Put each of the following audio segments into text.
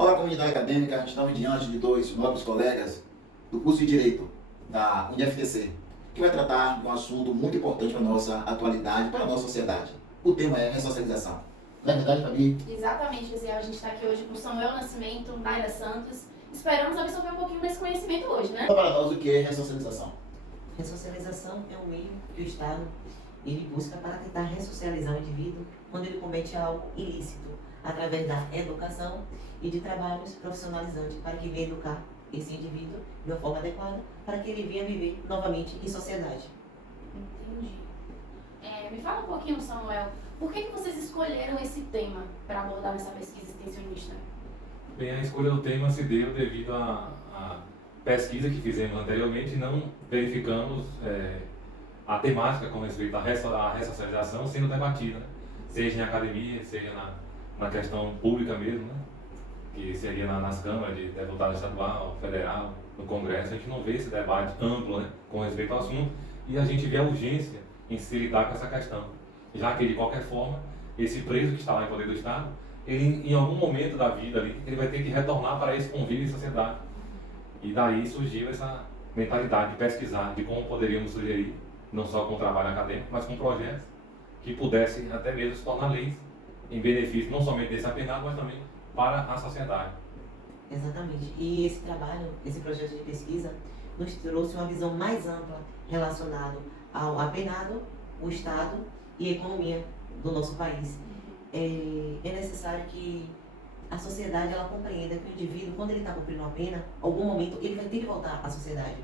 Olá, comunidade acadêmica. Estamos diante de dois nobres colegas do curso de Direito da UniFTC, que vai tratar de um assunto muito importante para a nossa atualidade, para a nossa sociedade. O tema é ressocialização. Não é verdade, Fabi? Exatamente, Gisele. A gente está aqui hoje com Samuel Nascimento, Naira Santos. Esperamos absorver um pouquinho desse conhecimento hoje, né? Fala para nós o que é ressocialização. Ressocialização é um meio que o Estado ele busca para tentar ressocializar o indivíduo quando ele comete algo ilícito, através da educação e de trabalhos profissionalizantes, para que venha educar esse indivíduo de uma forma adequada, para que ele venha viver novamente em sociedade. Entendi. Me fala um pouquinho, Samuel, por que vocês escolheram esse tema para abordar nessa pesquisa extensionista? Bem, a escolha do tema se deu devido à pesquisa que fizemos anteriormente e não verificamos a temática com respeito à ressocialização sendo debatida, né? Seja em academia, seja na questão pública mesmo, né? Que seria nas câmaras de deputado estadual, federal, no Congresso. A gente não vê esse debate amplo, né, com respeito ao assunto, e a gente vê a urgência em se lidar com essa questão, já que de qualquer forma, esse preso que está lá em poder do Estado, ele em algum momento da vida ali, ele vai ter que retornar para esse convívio em sociedade. E daí surgiu essa mentalidade de pesquisar de como poderíamos sugerir, não só com o trabalho acadêmico, mas com projetos que pudessem até mesmo se tornar leis em benefício não somente desse apenado, mas também para a sociedade. Exatamente. E esse trabalho, esse projeto de pesquisa, nos trouxe uma visão mais ampla relacionada ao apenado, o Estado e a economia do nosso país. É necessário que a sociedade ela compreenda que o indivíduo, quando ele está cumprindo uma pena, em algum momento ele vai ter que voltar à sociedade.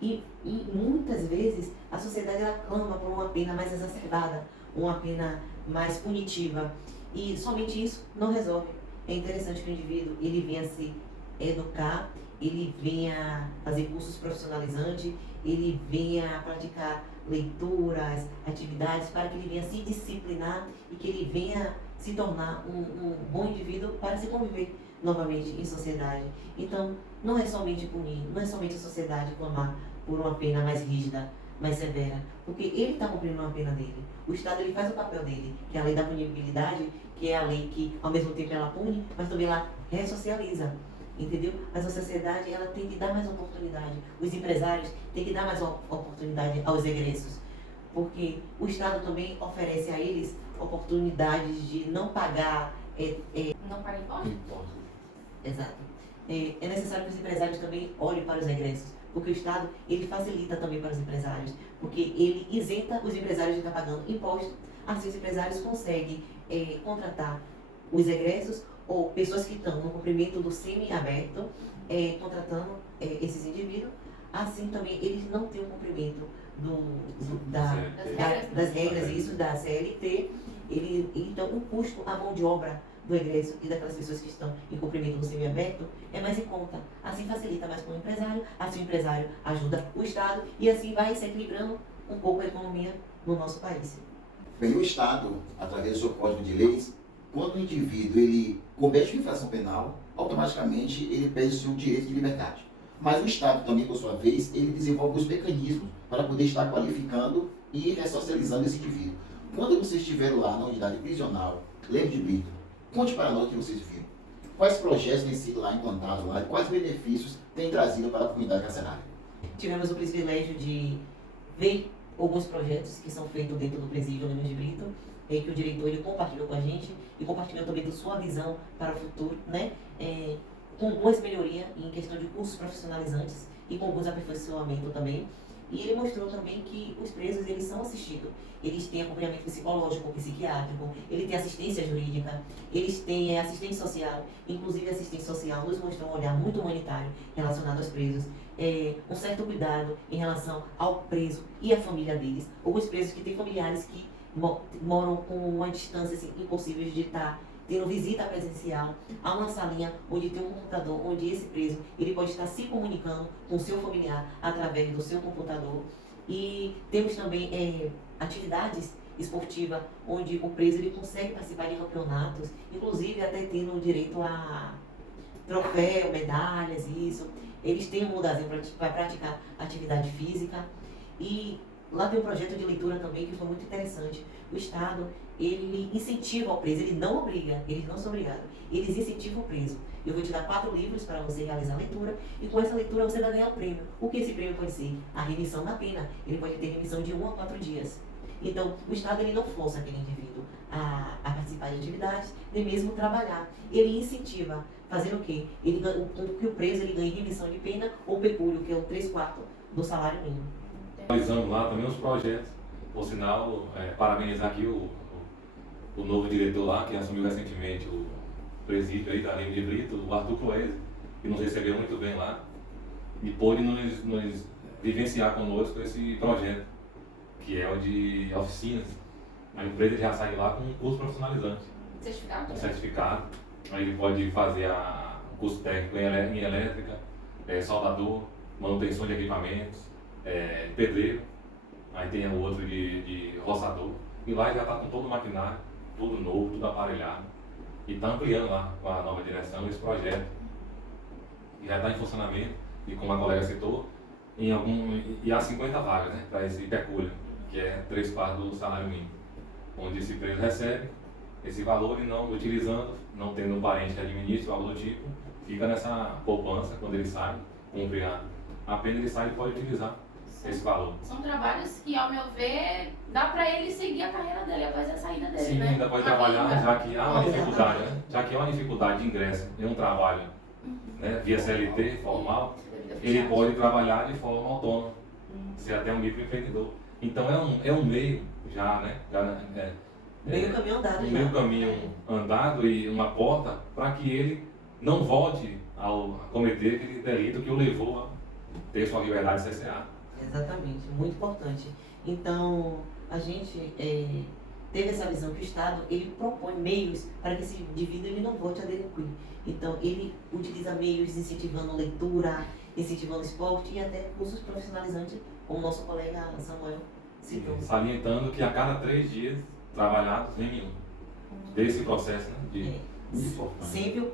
E muitas vezes a sociedade ela clama por uma pena mais exacerbada, uma pena mais punitiva. E somente isso não resolve. É interessante que o indivíduo ele venha se educar, ele venha fazer cursos profissionalizantes, ele venha praticar leituras, atividades para que ele venha se disciplinar e que ele venha se tornar um bom indivíduo para se conviver novamente em sociedade. Então, não é somente punir, não é somente a sociedade clamar por uma pena mais rígida, mais severa, porque ele está cumprindo uma pena dele. O Estado ele faz o papel dele, que é a lei da punibilidade, que é a lei que ao mesmo tempo ela pune, mas também ela ressocializa, entendeu? Mas a sociedade ela tem que dar mais oportunidade, os empresários têm que dar mais oportunidade aos egressos, porque o Estado também oferece a eles oportunidades de não pagar. Não paga imposto? Exato. É necessário que os empresários também olhem para os egressos, porque o Estado ele facilita também para os empresários, porque ele isenta os empresários de estar pagando imposto. Assim os empresários conseguem contratar os egressos ou pessoas que estão no cumprimento do semi-aberto, contratando esses indivíduos. Assim também eles não têm o cumprimento das regras isso, da CLT. Então o custo, a mão de obra do egresso e daquelas pessoas que estão em cumprimento do semiaberto é mais em conta. Assim facilita mais para o empresário, assim o empresário ajuda o Estado e assim vai se equilibrando um pouco a economia no nosso país. Bem, o Estado, através do seu Código de Leis, quando o indivíduo ele comete uma infração penal, automaticamente ele perde o seu direito de liberdade. Mas o Estado também, por sua vez, ele desenvolve os mecanismos para poder estar qualificando e ressocializando esse indivíduo. Quando vocês estiveram lá na unidade prisional, Leme de Brito, conte para nós o que vocês viram. Quais projetos têm sido lá implantados lá e quais benefícios têm trazido para a comunidade carcerária? Tivemos o privilégio de ver alguns projetos que são feitos dentro do presídio Leme de Brito, que o diretor ele compartilhou com a gente e compartilhou também da sua visão para o futuro, né? Com algumas melhorias em questão de cursos profissionalizantes e com alguns aperfeiçoamentos também. E ele mostrou também que os presos eles são assistidos. Eles têm acompanhamento psicológico, psiquiátrico, ele tem assistência jurídica, eles têm assistente social. Inclusive, a assistente social nos mostrou um olhar muito humanitário relacionado aos presos. Um certo cuidado em relação ao preso e à família deles. Alguns presos que têm familiares que moram com uma distância assim, impossível de estar tendo visita presencial. Há uma salinha onde tem um computador, onde esse preso ele pode estar se comunicando com o seu familiar através do seu computador. E temos também atividades esportivas, onde o preso ele consegue participar de campeonatos, inclusive até tendo direito a troféu, medalhas, isso. Eles têm um lugarzinho para praticar atividade física. E lá tem um projeto de leitura também que foi muito interessante. O Estado, ele incentiva o preso, ele não obriga, eles não são obrigados, eles incentivam o preso. Eu vou te dar 4 livros para você realizar a leitura e com essa leitura você vai ganhar o prêmio. O que esse prêmio pode ser? A remissão da pena. Ele pode ter remissão de 1 a 4 dias. Então, o Estado ele não força aquele indivíduo a participar de atividades, nem mesmo trabalhar. Ele incentiva, fazendo o quê? Que o preso ele ganhe remissão de pena ou pecúlio, que é o 3/4 do salário mínimo. Realizamos lá também os projetos. Por sinal, parabenizar aqui o novo diretor lá, que assumiu recentemente o presídio aí da Lima de Brito, o Arthur Cloese, que nos recebeu muito bem lá e pôde nos vivenciar conosco esse projeto, que é o de oficinas. A empresa já sai de lá com um curso profissionalizante. Certificado? Certificado. Aí ele pode fazer o curso técnico em elétrica, soldador, manutenção de equipamentos, pedreiro. Aí tem o outro de roçador. E lá já está com todo o maquinário, tudo novo, tudo aparelhado. E está ampliando lá com a nova direção esse projeto. E já está em funcionamento, e como a colega citou, e há 50 vagas, né, para esse pecúlio, que é 3/4 do salário mínimo. Onde esse preso recebe esse valor e não utilizando, não tendo um parente que administre ou algo do tipo, fica nessa poupança quando ele sai, cumpre a pena, ele sai e pode utilizar esse valor. São trabalhos que, ao meu ver, dá para ele seguir a carreira dele após a saída dele, Sim, né? ainda pode trabalhar, já que há uma dificuldade, né? Já que há uma dificuldade de ingresso em um trabalho, né, via CLT, formal, ele pode trabalhar de forma autônoma, ser até um microempreendedor. Então é um meio já, né? Meio caminho andado já. Meio caminho andado e uma porta para que ele não volte a cometer aquele delito que o levou a ter sua liberdade cerceada. Exatamente, muito importante. Então, a gente teve essa visão que o Estado ele propõe meios para que esse indivíduo ele não volte a delinquir. Então, ele utiliza meios incentivando leitura, incentivando esporte e até cursos profissionalizantes, como o nosso colega Samuel citou. Salientando que a cada 3 dias trabalhados, nenhum desse processo, né,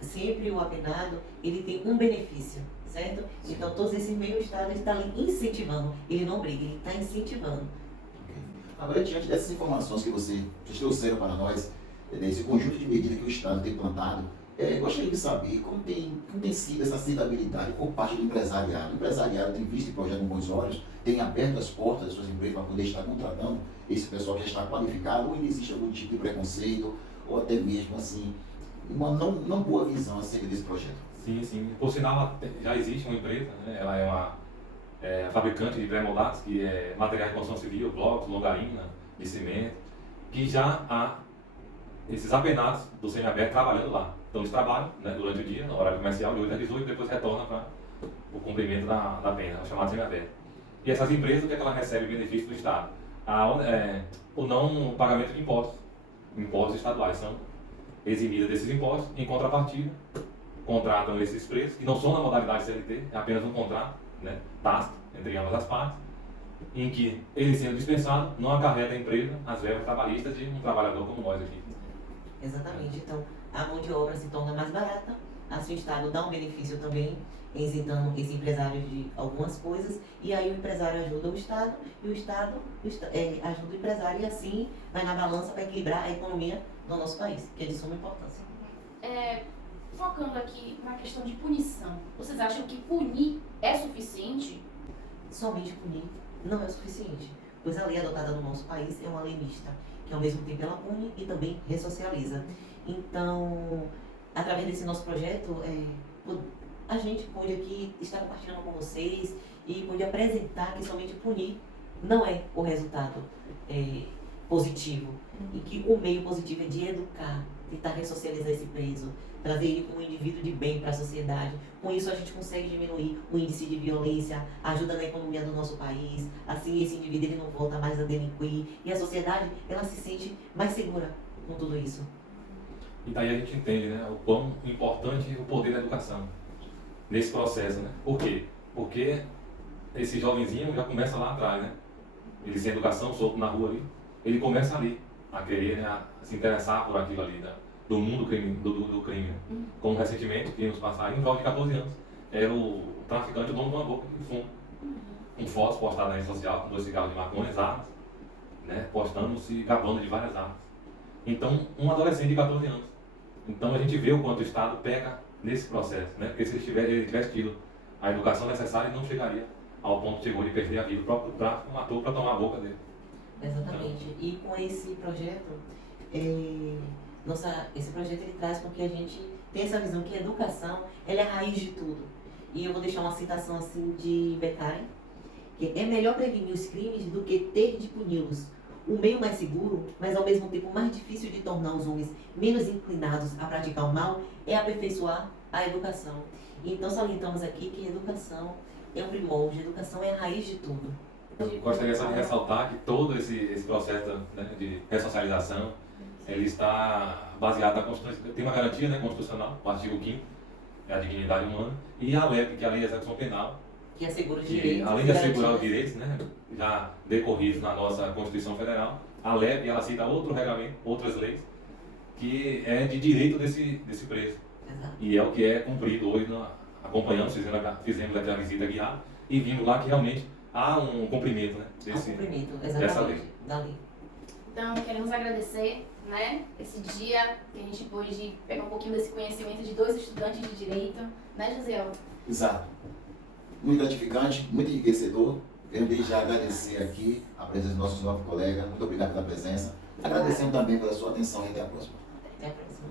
Sempre o apenado ele tem um benefício, certo? Sim. Então todos esses meios o Estado está ali incentivando, ele não briga, ele está incentivando. Agora, diante dessas informações que vocês trouxeram para nós, desse conjunto de medidas que o Estado tem plantado, gostaria de saber como tem sido essa aceitabilidade por parte do empresariado. O empresariado tem visto o projeto com bons olhos, tem aberto as portas das suas empresas para poder estar contratando esse pessoal que já está qualificado, ou ainda existe algum tipo de preconceito, ou até mesmo assim, uma não boa visão acerca desse projeto. Sim. Por sinal, já existe uma empresa, né? Ela é uma fabricante de pré-moldados, que é materiais de construção civil, blocos, longarina, de cimento, que já há esses apenados do semiaberto trabalhando lá. Então eles trabalham, né, durante o dia, no horário comercial, de 8 a 18, e depois retornam para o cumprimento da pena, chamado semiaberto. E essas empresas, o que é que elas recebem benefício do Estado? O não pagamento de impostos estaduais. São eximidas desses impostos, em contrapartida, contratam esses preços, que não são na modalidade CLT, é apenas um contrato, né, tácito entre ambas as partes, em que ele sendo dispensado, não acarreta a empresa as verbas trabalhistas de um trabalhador como nós aqui. Exatamente, então a mão de obra se torna mais barata, assim o Estado dá um benefício também, isentando esse empresário de algumas coisas, e aí o empresário ajuda o Estado, e o Estado ajuda o empresário, e assim vai na balança para equilibrar a economia do nosso país, que é de suma importância. Focando aqui na questão de punição, vocês acham que punir é suficiente? Somente punir não é o suficiente, pois a lei adotada no nosso país é uma lei mista, que ao mesmo tempo ela pune e também ressocializa. Então, através desse nosso projeto, a gente pôde aqui estar compartilhando com vocês e pôde apresentar que somente punir não é o resultado positivo, e que o meio positivo é de educar, tentar ressocializar esse preso, trazer ele como um indivíduo de bem para a sociedade. Com isso a gente consegue diminuir o índice de violência, ajuda na economia do nosso país, assim esse indivíduo ele não volta mais a delinquir e a sociedade ela se sente mais segura com tudo isso. E daí a gente entende, né, o quão importante é o poder da educação nesse processo, né? Por quê? Porque esse jovenzinho já começa lá atrás, né? Ele sem educação, solto na rua ali, ele começa ali a querer, né, a se interessar por aquilo ali, do mundo do crime. Como recentemente, que nos passaram, um jovem de 14 anos, era o traficante, o dono de uma boca de fumo. com fotos postadas na rede social com 2 cigarros de maconha, armas, né, postando-se, gabando de várias armas. Então, um adolescente de 14 anos. Então, a gente vê o quanto o Estado peca nesse processo, né? Porque se ele tivesse tido a educação necessária, ele não chegaria ao ponto que chegou de perder a vida. O próprio tráfico matou para tomar a boca dele. Exatamente. E com esse projeto, esse projeto ele traz com que a gente tenha essa visão que a educação ela é a raiz de tudo. E eu vou deixar uma citação assim de Beccari, que é melhor prevenir os crimes do que ter de puni-los. O meio mais seguro, mas ao mesmo tempo mais difícil de tornar os homens menos inclinados a praticar o mal, é aperfeiçoar a educação. Então salientamos aqui que a educação é um primórdio, a educação é a raiz de tudo. Eu gostaria só de ressaltar que todo esse processo, né, de ressocialização, ele está baseado na Constituição. Tem uma garantia, né, constitucional, o artigo 5º, é a dignidade humana, e a LEP, que é a Lei de Execução Penal, Que assegura os que, direitos. além de assegurar os direitos, né, já decorridos na nossa Constituição Federal, a LEP ela cita outro regulamento, outras leis, que é de direito desse preso. Exato. E é o que é cumprido hoje, acompanhamos, fizemos a visita guiada e vimos lá que realmente há um cumprimento, né, Ao cumprimento, dessa exatamente, lei. da lei. Então, queremos agradecer, né, esse dia que a gente pôde pegar um pouquinho desse conhecimento de 2 estudantes de direito, né, Josiel? Exato. Muito gratificante, muito enriquecedor. Quero desde já agradecer aqui a presença dos nossos novos colegas. Muito obrigado pela presença. Agradecendo também pela sua atenção e até a próxima. Até a próxima.